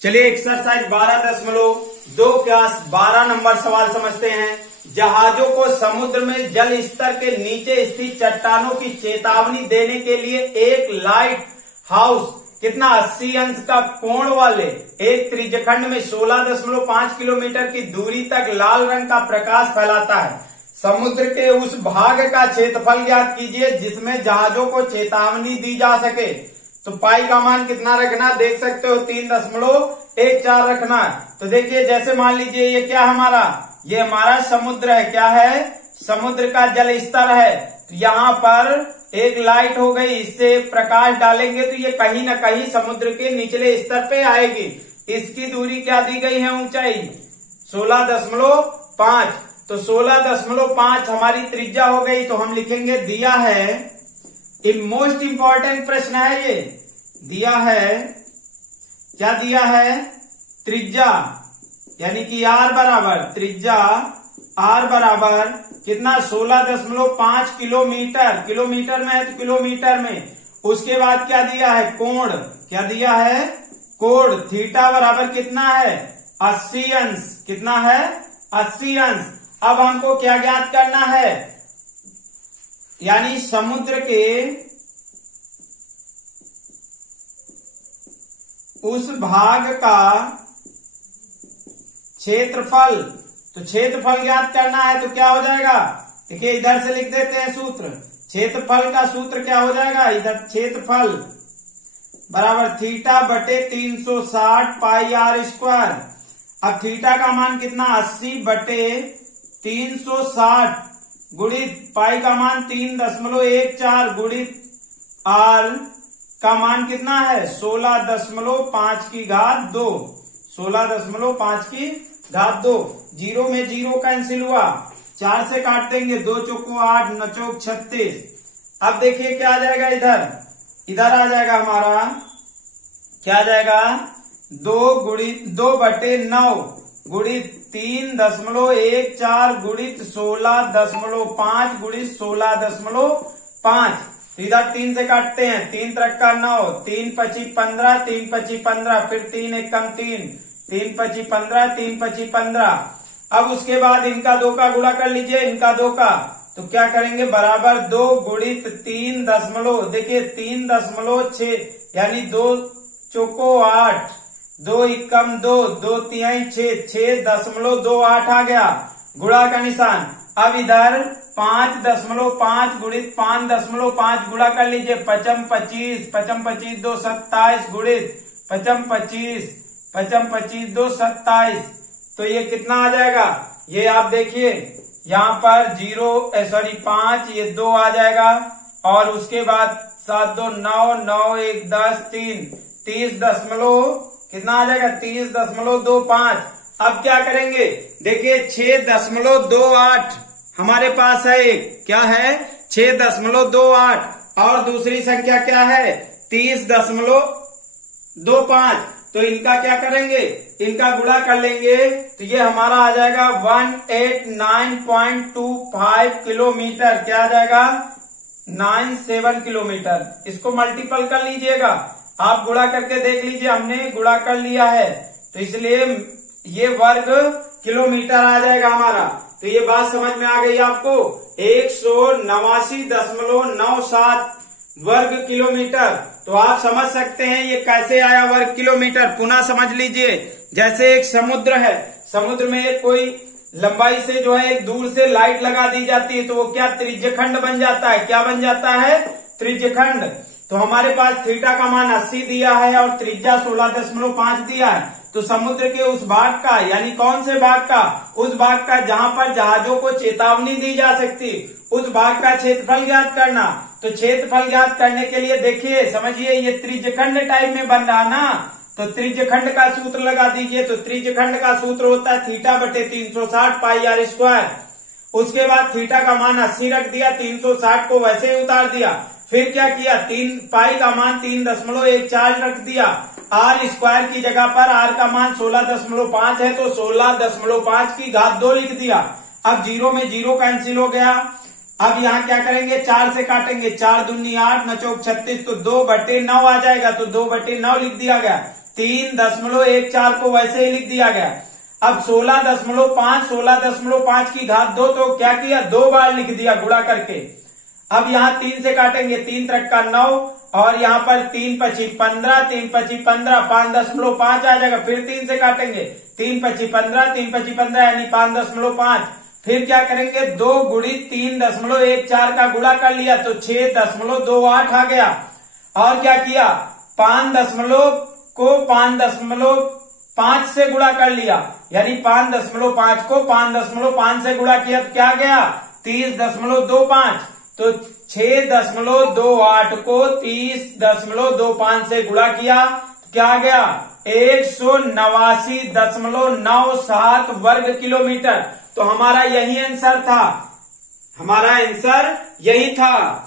चलिए एक्सरसाइज 12.2 का 12 नंबर सवाल समझते हैं। जहाजों को समुद्र में जल स्तर के नीचे स्थित चट्टानों की चेतावनी देने के लिए एक लाइट हाउस कितना 80 अंश का कोण वाले एक त्रिज्यखंड में 16.5 किलोमीटर की दूरी तक लाल रंग का प्रकाश फैलाता है। समुद्र के उस भाग का क्षेत्रफल ज्ञात कीजिए जिसमें जहाजों को चेतावनी दी जा सके। तो पाई का मान कितना रखना देख सकते हो, 3.14 रखना है। तो देखिए जैसे मान लीजिए ये क्या ये हमारा समुद्र है, क्या है, समुद्र का जल स्तर है। तो यहाँ पर एक लाइट हो गई, इससे प्रकाश डालेंगे तो ये कहीं ना कहीं समुद्र के निचले स्तर पे आएगी। इसकी दूरी क्या दी गई है, ऊंचाई 16.5। तो 16.5 हमारी त्रिज्या हो गई। तो हम लिखेंगे दिया है, मोस्ट इंपॉर्टेंट प्रश्न है ये, दिया है, क्या दिया है, त्रिज्या यानी कि आर बराबर त्रिज्या आर बराबर कितना 16.5 किलोमीटर, किलोमीटर में है तो किलोमीटर में। उसके बाद क्या दिया है, कोण, क्या दिया है, कोण थीटा बराबर कितना है 80 अंश, कितना है 80 अंश। अब हमको क्या ज्ञात करना है, यानी समुद्र के उस भाग का क्षेत्रफल। तो क्षेत्रफल ज्ञात करना है तो क्या हो जाएगा, देखिए इधर से लिख देते हैं सूत्र। क्षेत्रफल का सूत्र क्या हो जाएगा, इधर क्षेत्रफल बराबर थीटा बटे 360 पाई आर स्क्वायर। अब थीटा का मान कितना 80 बटे 360 गुणित पाई का मान 3.14 गुणित आर का मान कितना है 16.5 की घात 2, 16.5 की घात 2। जीरो में जीरो कैंसिल हुआ, 4 से काट देंगे, 2 चौको 8, 9 चौक 36। अब देखिए क्या आ जाएगा, इधर आ जाएगा हमारा, क्या आ जाएगा 2 बटे 9 गुणित 3.14 गुणित 16.5 गुणित 16.5। इधर 3 से काटते हैं, 3 त्रिक का 9, 3 पची 15, 3 पची 15, फिर 3 एक कम 3, 3 पची 15, 3 पची 15। अब उसके बाद इनका 2 का गुणा कर लीजिए, इनका 2 का, तो क्या करेंगे बराबर 2 गुणित 3 देखिए 3.6 यानी 2 चौको 8, 2 एकम 2, 2 तिहाई 6, 6.28 आ गया, गुणा का निशान। अब इधर 5.5 गुणित 5.5 गुणा कर लीजिए, 5 25, 5 25 2 27 गुणित 5 25, 5 25 2 27। तो ये कितना आ जाएगा, ये आप देखिए यहाँ पर 5, ये 2 आ जाएगा, और उसके बाद 7 2 9, 9 1 10 3, 30 कितना आ जाएगा 30.25। अब क्या करेंगे, देखिए 6.28 हमारे पास है, एक क्या है 6.28, और दूसरी संख्या क्या है 30.25। तो इनका क्या करेंगे, इनका गुणा कर लेंगे, तो ये हमारा आ जाएगा 189.25 किलोमीटर, क्या आ जाएगा 97 किलोमीटर। इसको मल्टीपल कर लीजिएगा, आप गुणा करके देख लीजिए, हमने गुणा कर लिया है, तो इसलिए ये वर्ग किलोमीटर आ जाएगा हमारा। तो ये बात समझ में आ गई आपको, 189.97 वर्ग किलोमीटर। तो आप समझ सकते हैं ये कैसे आया वर्ग किलोमीटर। पुनः समझ लीजिए, जैसे एक समुद्र है, समुद्र में एक कोई लंबाई से जो है एक दूर से लाइट लगा दी जाती है, तो वो क्या त्रिज्यखंड बन जाता है, क्या बन जाता है त्रिज्यखंड। तो हमारे पास थीटा का मान 80 दिया है और त्रिज्या 16.5 दिया है। तो समुद्र के उस भाग का, यानी कौन से भाग का, उस भाग का जहां पर जहाजों को चेतावनी दी जा सकती, उस भाग का क्षेत्रफल ज्ञात करना। तो क्षेत्रफल ज्ञात करने के लिए देखिए समझिए, ये त्रिज्यखंड टाइप में बन रहा ना, तो त्रिज्यखंड का सूत्र लगा दीजिए। तो त्रिज्यखंड का सूत्र होता है थीटा बटे 360 पाई आर स्क्वायर। उसके बाद थीटा का मान 80 रख दिया, 360 को वैसे ही उतार दिया। फिर क्या किया, 3 पाई का मान 3.14 रख दिया, आर स्क्वायर की जगह पर आर का मान 16.5 है, तो 16.5 की घात 2 लिख दिया। अब जीरो में जीरो कैंसिल हो गया। अब यहाँ क्या करेंगे, 4 से काटेंगे, 4 दूनी 8, 9 चौक 36, तो 2/9 आ जाएगा, तो 2/9 लिख दिया गया। 3.14 को वैसे ही लिख दिया गया। अब 16.5 की घात 2, तो क्या किया, 2 बार लिख दिया गुणा करके। अब यहाँ 3 से काटेंगे, 3 त्रिक का 9 और यहाँ पर 3 पची 15, 3 पची 15, 5.5 आ जाएगा। फिर 3 से काटेंगे, 3 पची 15, 3 पची 15 यानी 5.5। फिर क्या करेंगे, 2 गुणित 3.14 का गुणा कर लिया तो 6.28 आ गया। और क्या किया, 5.5 से गुणा कर लिया, यानी 5.5 को 5.5 से गुणा किया तो क्या गया, 30.25। तो 6.28 को 30.25 से गुणा किया तो क्या गया, 189.97 वर्ग किलोमीटर। तो हमारा यही आंसर था, हमारा आंसर यही था।